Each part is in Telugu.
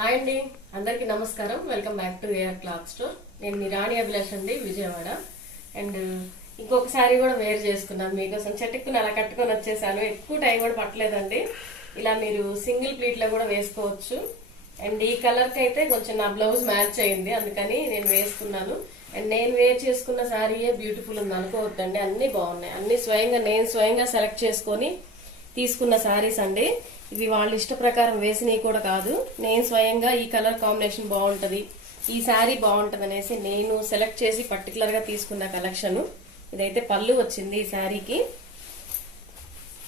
హాయ్ అండి, అందరికి నమస్కారం. Welcome back to AR cloth store. నేను మీ రాణి అభిలాష్ అండి, విజయవాడ. అండ్ ఇంకొక శారీ కూడా వేర్ చేసుకున్నాను మీకోసం. చెట్టుకుని అలా కట్టుకొని వచ్చేసాను. ఎక్కువ టైం కూడా పట్టలేదండి. ఇలా మీరు సింగిల్ ప్లీట్ లో కూడా వేసుకోవచ్చు. అండ్ ఈ కలర్ కి అయితే కొంచెం నా బ్లౌజ్ మ్యాచ్ అయింది, అందుకని నేను వేసుకున్నాను. అండ్ నేను వేర్ చేసుకున్న శారీయే బ్యూటిఫుల్ ఉంది అనుకోవద్దండి, అన్ని బాగున్నాయి. అన్ని నేను స్వయంగా సెలెక్ట్ చేసుకొని తీసుకున్న శారీస్ అండి. ఇవి వాళ్ళ ఇష్ట ప్రకారం వేసినవి కూడా కాదు. నేను స్వయంగా ఈ కలర్ కాంబినేషన్ బాగుంటది, ఈ శారీ బాగుంటది అనేసి నేను సెలెక్ట్ చేసి పర్టికులర్ గా తీసుకున్న కలెక్షన్. ఇదైతే పళ్ళు వచ్చింది ఈ శారీకి.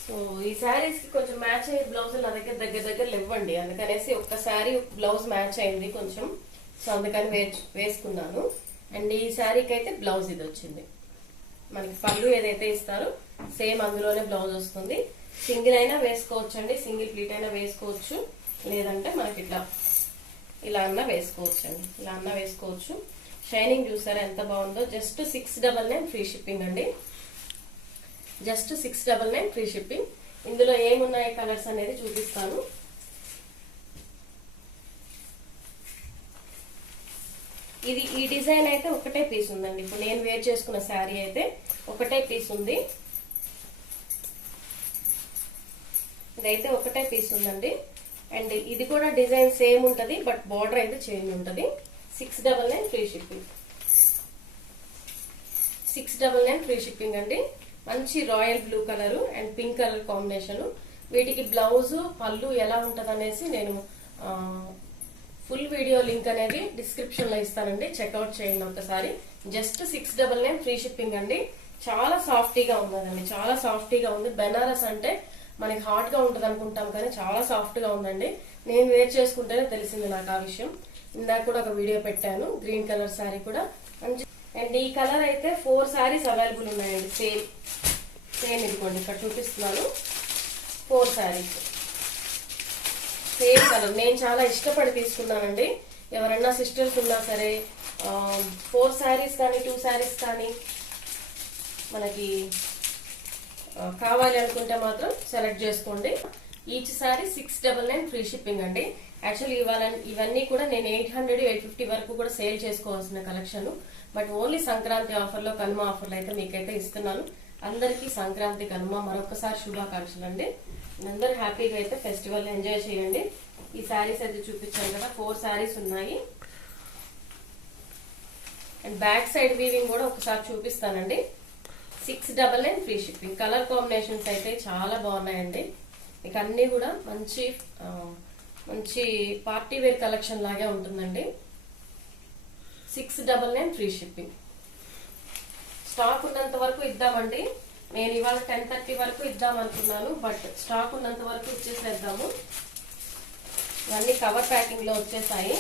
సో ఈ శారీస్ కి కొంచెం మ్యాచ్ అయ్యే బ్లౌజ్ నా దగ్గర ఇవ్వండి, అందుకనేసి ఒక్క శారీ బ్లౌజ్ మ్యాచ్ అయింది కొంచెం. సో అందుకని వేసుకున్నాను. అండ్ ఈ శారీకి అయితే బ్లౌజ్ ఇది వచ్చింది. మనకి పళ్ళు ఏదైతే ఇస్తారో సేమ్ అందులోనే బ్లౌజ్ వస్తుంది. సింగిల్ అయినా వేసుకోవచ్చు అండి, సింగిల్ ప్లీట్ అయినా వేసుకోవచ్చు, లేదంటే మనకి ఇలా అన్నా వేసుకోవచ్చు అండి, ఇలా అన్నా వేసుకోవచ్చు. షైనింగ్ చూసారా ఎంత బాగుందో. జస్ట్ 699 ఫ్రీ షిప్పింగ్ అండి, జస్ట్ 699 ఫ్రీ షిప్పింగ్. ఇందులో ఏమున్నాయి కలర్స్ అనేది చూపిస్తాను. ఈ డిజైన్ అయితే ఒకటే పీస్ ఉందండి. ఇప్పుడు నేను వేర్ చేసుకున్న శారీ అయితే ఒకటే పీస్ ఉంది. ఇదైతే ఒకటే పీస్ ఉందండి. అండ్ ఇది కూడా డిజైన్ సేమ్ ఉంటది, బట్ బార్డర్ అయితే చేంజ్ ఉంటది. 699 ఫ్రీ షిప్పింగ్, 699 ఫ్రీ షిప్పింగ్ అండి. మంచి royal blue colour and pink colour combination. వీటికి బ్లౌజ్ పళ్ళు ఎలా ఉంటది అనేసి నేను ఫుల్ వీడియో లింక్ అనేది డిస్క్రిప్షన్ లో ఇస్తానండి, చెక్అవుట్ చేయండి ఒకసారి. జస్ట్ 699 ఫ్రీ షిప్పింగ్ అండి. చాలా సాఫ్టీగా ఉన్నదండి, చాలా సాఫ్టీగా ఉంది. బెనారస్ అంటే మనకి హాట్ గా ఉంటది అనుకుంటాం, కానీ చాలా సాఫ్ట్ గా ఉందండి. నేను వేర్ చేసుకుంటేనే తెలిసింది నాకు ఆ విషయం. ఇందాక కూడా ఒక వీడియో పెట్టాను, గ్రీన్ కలర్ శారీ కూడా మంచి. అండ్ ఈ కలర్ అయితే 4 శారీస్ అవైలబుల్ ఉన్నాయండి. సేమ్ ఇదిగోండి ఇక్కడ చూపిస్తున్నాను. 4 శారీస్ సేమ్ కలర్. నేను చాలా ఇష్టపడి తీసుకున్నానండి. ఎవరన్నా సిస్టర్స్ ఉన్నా సరే 4 శారీస్ కానీ 2 శారీస్ కానీ మనకి కావాలి అనుకుంటే మాత్రం సెలెక్ట్ చేసుకోండి. ఈచ్ సారీ 699 ఫ్రీ షిప్పింగ్ అండి. యాక్చువల్లీ ఇవన్నీ కూడా నేను 800, 850 వరకు కూడా సేల్ చేసుకోవాల్సిన collection. But only Sankranti offer లో, కనుమ ఆఫర్లు అయితే మీకైతే ఇస్తున్నాను. అందరికీ సంక్రాంతి, కనుమ మరొకసారి శుభాకాంక్షలు అండి. అందరూ హ్యాపీగా అయితే ఫెస్టివల్ ఎంజాయ్ చేయండి. ఈ శారీస్ అయితే చూపించాను కదా, 4 శారీస్ ఉన్నాయి. అండ్ బ్యాక్ సైడ్ వీవింగ్ కూడా ఒకసారి చూపిస్తానండి. 699 ఫ్రీ షిప్పింగ్. కలర్ కాంబినేషన్స్ అయితే చాలా బాగున్నాయండి. మీకు అన్ని కూడా మంచి పార్టీ వేర్ కలెక్షన్ లాగే ఉంటుందండి. 699 ఫ్రీ షిప్పింగ్. స్టాక్ ఉన్నంత వరకు ఇద్దామండి. నేను ఇవాళ 10:30 వరకు ఇద్దాం అనుకున్నాను, బట్ స్టాక్ ఉన్నంత వరకు ఇచ్చేసేద్దాము. ఇవన్నీ కవర్ ప్యాకింగ్ లో వచ్చేసాయి.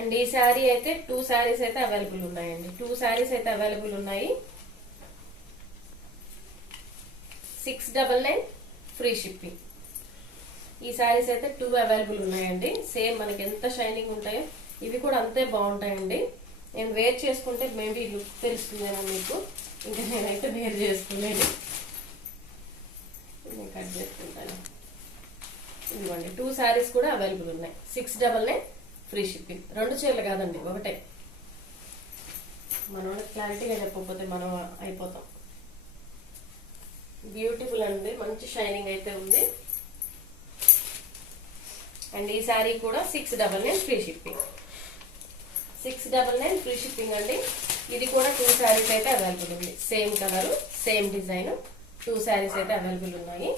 అండ్ ఈ శారీ అయితే 2 శారీస్ అయితే అవైలబుల్ ఉన్నాయండి. 2 శారీస్ అయితే అవైలబుల్ ఉన్నాయి. 699 ఫ్రీ షిప్పింగ్. ఈ శారీస్ అయితే 2 అవైలబుల్ ఉన్నాయండి. సేమ్ మనకి ఎంత షైనింగ్ ఉంటాయో ఇవి కూడా అంతే బాగుంటాయండి. నేను వేర్ చేసుకుంటే మేబీ లుక్ తెలుస్తుందేమో మీకు. ఇంకా నేనైతే వేర్ చేసుకోలేదు, నేను కట్ చేసుకుంటాను. ఇదిగోండి 2 శారీస్ కూడా అవైలబుల్ ఉన్నాయి. 699 ఫ్రీ షిప్పింగ్. 2 చీరలు కాదండి, ఒకటే. మనం క్లారిటీగా చెప్పకపోతే మనం అయిపోతాం. బ్యూటిఫుల్ అండి, మంచి షైనింగ్ అయితే ఉంది. అండ్ ఈ శారీ కూడా 699 ఫ్రీ షిప్పింగ్. 699 ఫ్రీ షిప్పింగ్ అండి. ఇది కూడా 2 శారీస్ అయితే అవైలబుల్ ఉంది. Same colour, same design, 2 saris అయితే అవైలబుల్ ఉన్నాయి.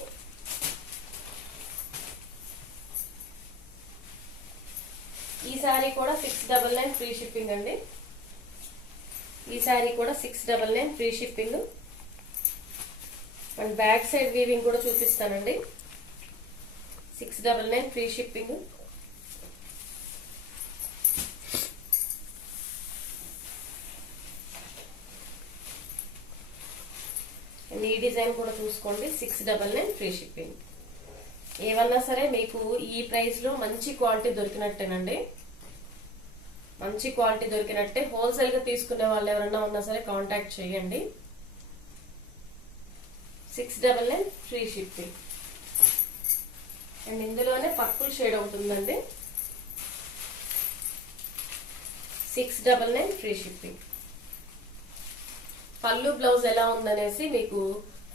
ఈ శారీ కూడా 699 ఫ్రీ షిప్పింగ్ అండి. ఈ శారీ కూడా 699 free shipping. And back side weaving కూడా చూపిస్తానండి. 699 ఫ్రీ షిప్పింగ్. అండ్ ఈ డిజైన్ కూడా చూసుకోండి. 699 ఫ్రీ షిప్పింగ్. ఏమన్నా సరే మీకు ఈ ప్రైస్ లో మంచి క్వాలిటీ దొరికినట్టేనండి, మంచి క్వాలిటీ దొరికినట్టే. హోల్సేల్ గా తీసుకునే వాళ్ళు ఎవరన్నా ఉన్నా సరే కాంటాక్ట్ చేయండి. 699 ఫ్రీ షిప్పింగ్. అండ్ ఇందులోనే పర్పుల్ షేడ్ ఒకటి ఉందండి. 699 ఫ్రీ షిప్పింగ్. పళ్ళు బ్లౌజ్ ఎలా ఉందనేసి మీకు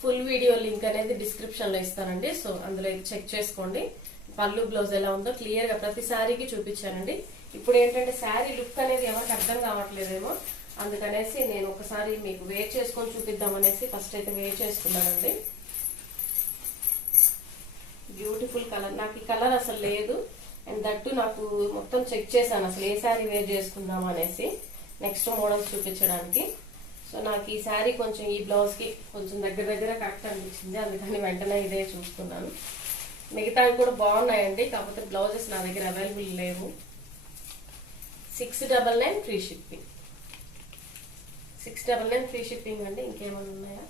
ఫుల్ వీడియో లింక్ అనేది డిస్క్రిప్షన్ లో ఇస్తానండి. సో అందులో చెక్ చేసుకోండి. పళ్ళు బ్లౌజ్ ఎలా ఉందో క్లియర్ గా ప్రతి శారీకి చూపించానండి. ఇప్పుడు ఏంటంటే శారీ లుక్ అనేది ఎవరికి అర్థం కావట్లేదేమో, అందుకనేసి నేను ఒకసారి మీకు వేర్ చేసుకొని చూపిద్దాం అనేసి ఫస్ట్ అయితే వేర్ చేసుకున్నానండి. Beautiful colour. నాకు ఈ కలర్ అసలు లేదు. అండ్ దట్టు నాకు మొత్తం చెక్ చేశాను అసలు ఏ శారీ వేర్ చేసుకుందాం అనేసి నెక్స్ట్ మోడల్స్ చూపించడానికి. సో నాకు ఈ శారీ కొంచెం ఈ బ్లౌజ్ కి కొంచెం దగ్గర కరెక్ట్ అనిపించింది, అందుకని వెంటనే ఇదే చూసుకున్నాను. మిగతావి కూడా బాగున్నాయండి, కాకపోతే బ్లౌజెస్ నా దగ్గర అవైలబుల్ లేవు. 699 ఫ్రీ షిప్పింగ్. 699 ఫ్రీ షిప్పింగ్ అండి. ఇంకేమైనా ఉన్నాయా?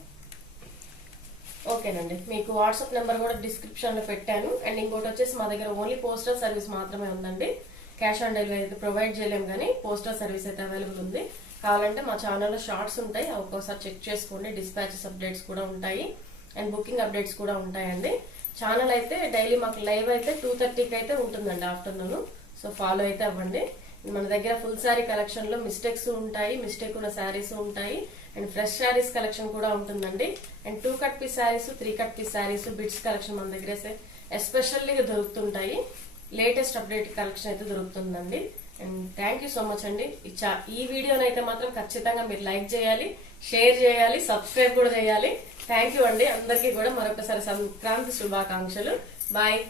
ఓకేనండి. మీకు వాట్సాప్ నెంబర్ కూడా డిస్క్రిప్షన్ లో పెట్టాను. అండ్ ఇంకోటి వచ్చేసి మా దగ్గర ఓన్లీ పోస్టల్ సర్వీస్ మాత్రమే ఉందండి. క్యాష్ ఆన్ డెలివరీ అయితే ప్రొవైడ్ చేయలేము, కానీ పోస్టల్ సర్వీస్ అయితే అవైలబుల్ ఉంది. కావాలంటే మా ఛానల్లో షార్ట్స్ ఉంటాయి, అవి ఒక్కోసారి చెక్ చేసుకోండి. డిస్పాచెస్ అప్డేట్స్ కూడా ఉంటాయి అండ్ బుకింగ్ అప్డేట్స్ కూడా ఉంటాయండి. ఛానల్ అయితే డైలీ మాకు లైవ్ అయితే 2:30కి అయితే ఉంటుందండి ఆఫ్టర్నూన్. సో ఫాలో అయితే అవ్వండి. మన దగ్గర ఫుల్ శారీ కలెక్షన్ లో మిస్టేక్స్ ఉంటాయి, మిస్టేక్ ఉన్న శారీస్ ఉంటాయి అండ్ ఫ్రెష్ శారీస్ కలెక్షన్ కూడా ఉంటుందండి. And 2 cut piece saris, 3 cut piece saris, bits collection మన దగ్గర ఎస్పెషల్లీ దొరుకుతుంటాయి. లేటెస్ట్ అప్డేట్ కలెక్షన్ అయితే దొరుకుతుందండి. And thank you so much అండి. ఈ వీడియోని అయితే మాత్రం ఖచ్చితంగా మీరు లైక్ చేయాలి, షేర్ చేయాలి, సబ్స్క్రైబ్ కూడా చేయాలి. థ్యాంక్ యూ అండి. అందరికీ కూడా మరొకసారి సంక్రాంతి శుభాకాంక్షలు. బాయ్.